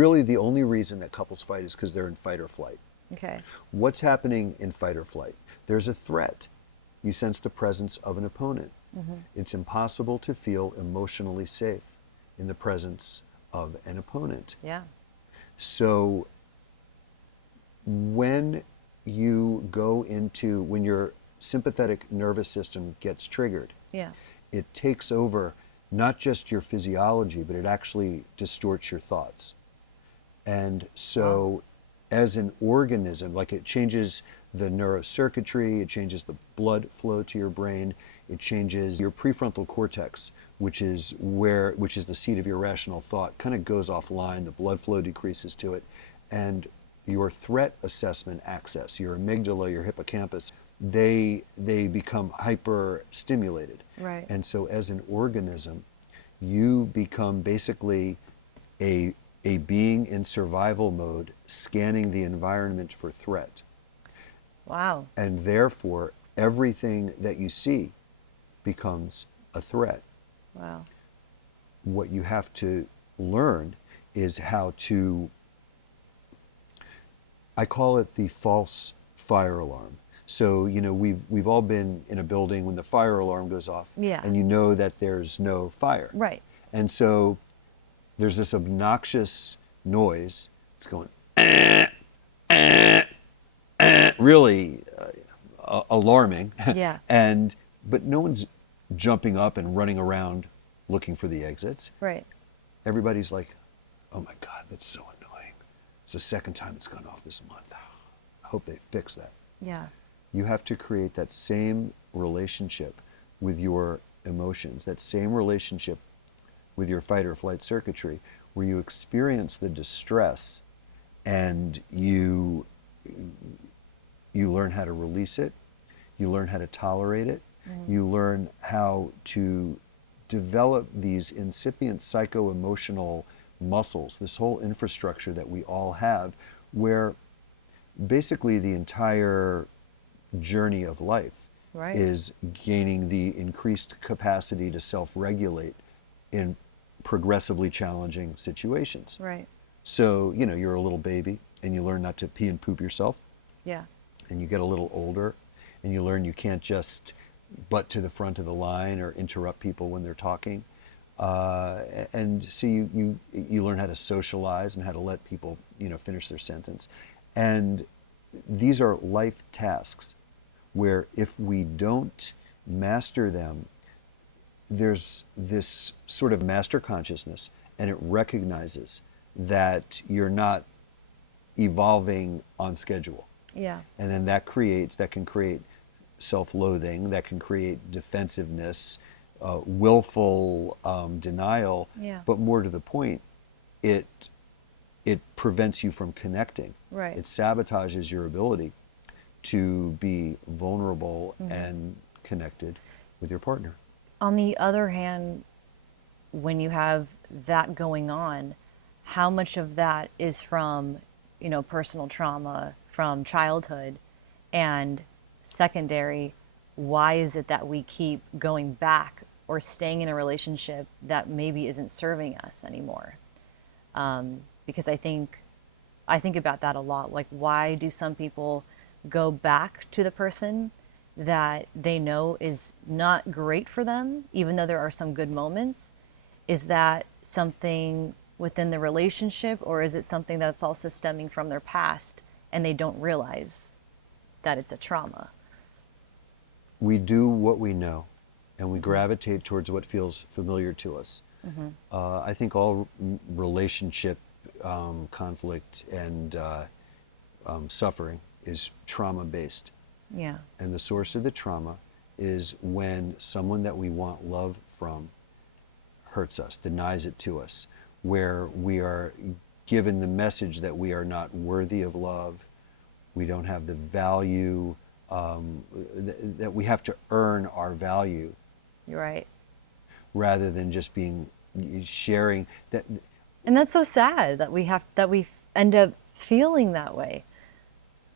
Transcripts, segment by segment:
really the only reason that couples fight is because they're in fight or flight. Okay. What's happening in fight or flight? There's a threat. You sense the presence of an opponent. It's impossible to feel emotionally safe in the presence of an opponent. Yeah. So when when your sympathetic nervous system gets triggered, Yeah. it takes over not just your physiology, but it actually distorts your thoughts. And so as an organism, like it changes the neurocircuitry, it changes the blood flow to your brain, it changes your prefrontal cortex, which is the seat of your rational thought, kind of goes offline, the blood flow decreases to it, and your threat assessment access, your amygdala, your hippocampus, they become hyper stimulated. Right. And so as an organism, you become basically a being in survival mode, scanning the environment for threat. Wow. And therefore, everything that you see becomes a threat. Wow. What you have to learn is how to, I call it the false fire alarm. So, we've all been in a building when the fire alarm goes off, Yeah. and you know that there's no fire. Right. And so there's this obnoxious noise. It's going, really alarming. Yeah. But no one's jumping up and running around looking for the exits. Right. Everybody's like, oh my God, that's so annoying. It's the second time it's gone off this month. I hope they fix that. Yeah. You have to create that same relationship with your emotions, that same relationship with your fight or flight circuitry, where you experience the distress and you learn how to release it, you learn how to tolerate it, you learn how to develop these incipient psycho-emotional muscles, this whole infrastructure that we all have, where basically the entire journey of life Right. is gaining the increased capacity to self-regulate in progressively challenging situations. Right. So, you're a little baby and you learn not to pee and poop yourself, Yeah. and you get a little older and you learn you can't just butt to the front of the line or interrupt people when they're talking. And so you learn how to socialize and how to let people, finish their sentence. And these are life tasks where if we don't master them, there's this sort of master consciousness, and it recognizes that you're not evolving on schedule. Yeah. And then that can create self-loathing, that can create defensiveness, willful denial. Yeah. But more to the point, it prevents you from connecting. Right. It sabotages your ability to be vulnerable and connected with your partner. On the other hand, when you have that going on, how much of that is from, personal trauma from childhood, and secondary, why is it that we keep going back or staying in a relationship that maybe isn't serving us anymore? Because I think about that a lot. Like, why do some people go back to the person that they know is not great for them, even though there are some good moments? Is that something within the relationship, or is it something that's also stemming from their past and they don't realize that it's a trauma? We do what we know, and we gravitate towards what feels familiar to us. I think all relationship conflict and suffering is trauma-based. Yeah. And the source of the trauma is when someone that we want love from hurts us, denies it to us, where we are given the message that we are not worthy of love, we don't have the value, that we have to earn our value. You're right. Rather than just sharing that. And that's so sad that we end up feeling that way.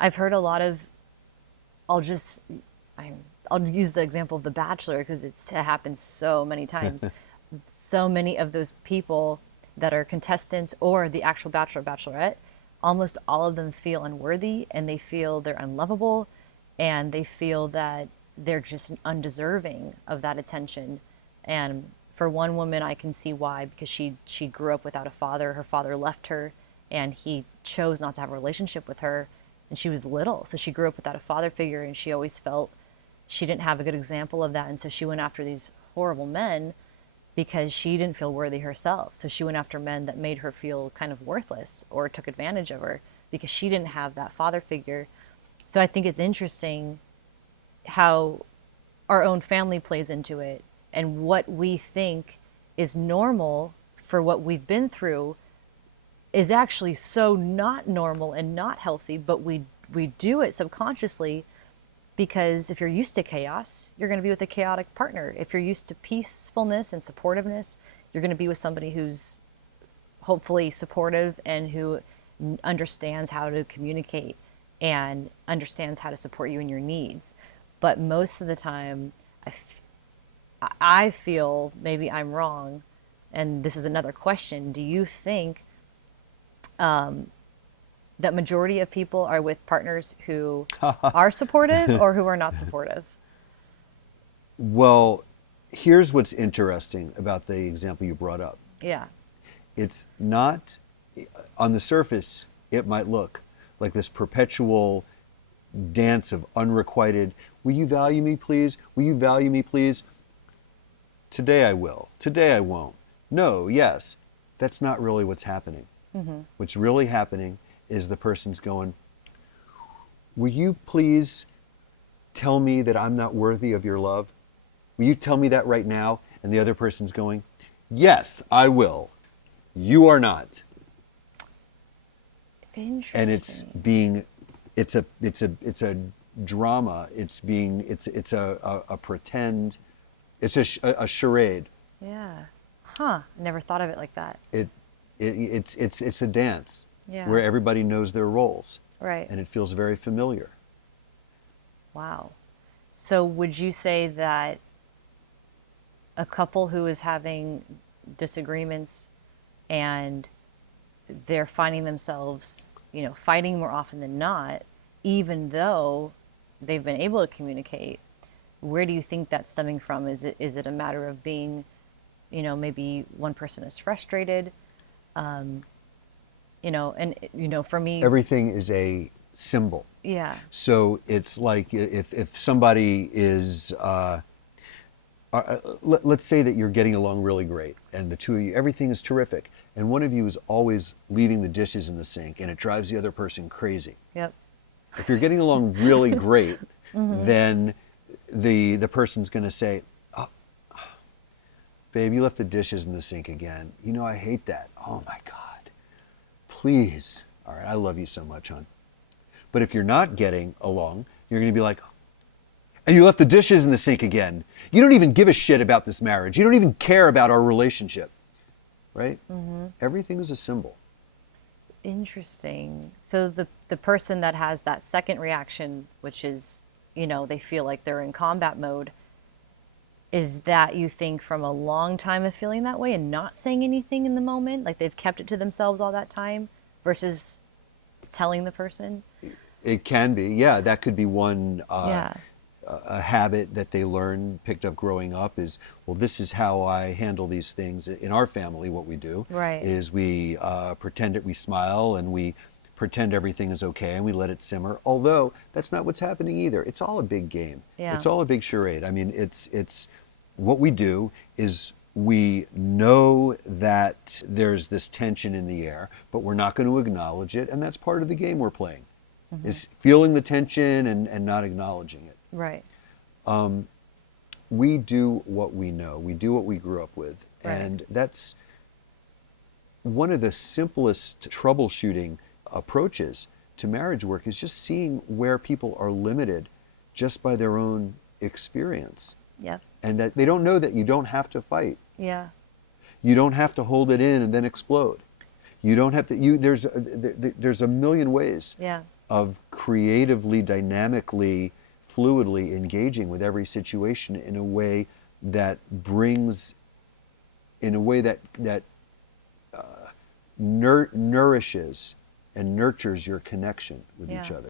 I've heard a lot of, I'll use the example of The Bachelor because it happens so many times. So many of those people that are contestants or the actual bachelor, bachelorette, almost all of them feel unworthy, and they feel they're unlovable, and they feel that they're just undeserving of that attention. And for one woman, I can see why, because she grew up without a father. Her father left her, and he chose not to have a relationship with her, and she was little. So she grew up without a father figure, and she always felt she didn't have a good example of that. And so she went after these horrible men because she didn't feel worthy herself. So she went after men that made her feel kind of worthless or took advantage of her because she didn't have that father figure. So I think it's interesting how our own family plays into it, and what we think is normal for what we've been through is actually so not normal and not healthy, but we do it subconsciously, because if you're used to chaos, you're going to be with a chaotic partner. If you're used to peacefulness and supportiveness, you're going to be with somebody who's hopefully supportive and who understands how to communicate and understands how to support you in your needs. But most of the time, I feel, maybe I'm wrong, and this is another question, do you think that majority of people are with partners who are supportive or who are not supportive? Well, here's what's interesting about the example you brought up. Yeah. It's not, on the surface, it might look like this perpetual dance of unrequited, will you value me, please? Will you value me, please? Today I will. Today I won't. No, yes. That's not really what's happening. Mm-hmm. What's really happening is the person's going, will you please tell me that I'm not worthy of your love? Will you tell me that right now? And the other person's going, yes, I will. You are not. Interesting. And it's a drama. It's a pretend. It's a charade. Yeah. Huh. Never thought of it like that. It's a dance. Yeah. Where everybody knows their roles. Right. And it feels very familiar. Wow. So would you say that a couple who is having disagreements and they're finding themselves, fighting more often than not, even though they've been able to communicate, where do you think that's stemming from? Is it a matter of being, maybe one person is frustrated, for me, everything is a symbol. Yeah. So it's like if somebody is, let's say that you're getting along really great, and the two of you, everything is terrific, and one of you is always leaving the dishes in the sink, and it drives the other person crazy. Yep. If you're getting along really great, then the person's going to say, oh, babe, you left the dishes in the sink again. I hate that. Oh my God. Please. All right, I love you so much, hon. But if you're not getting along, you're going to be like, and you left the dishes in the sink again. You don't even give a shit about this marriage. You don't even care about our relationship. Right? Mm-hmm. Everything is a symbol. Interesting. So the person that has that second reaction, which is, they feel like they're in combat mode, is that, you think, from a long time of feeling that way and not saying anything in the moment? Like they've kept it to themselves all that time versus telling the person? It can be. Yeah, that could be one Yeah. a habit that they learn, picked up growing up is, well, this is how I handle these things. In our family, what we do Right. is we pretend it, we smile, and we pretend everything is okay, and we let it simmer. Although that's not what's happening either. It's all a big game. Yeah. It's all a big charade. I mean, it's what we do is we know that there's this tension in the air, but we're not going to acknowledge it, and that's part of the game we're playing. Mm-hmm. Is feeling the tension and not acknowledging it. Right. We do what we know. We do what we grew up with. Right. And that's one of the simplest troubleshooting approaches to marriage work, is just seeing where people are limited just by their own experience. Yep. And that they don't know that you don't have to fight. Yeah. You don't have to hold it in and then explode. You don't have to, there's a million ways Yeah. of creatively, dynamically, fluidly engaging with every situation in a way that brings, in a way that nourishes and nurtures your connection with each Yeah. other.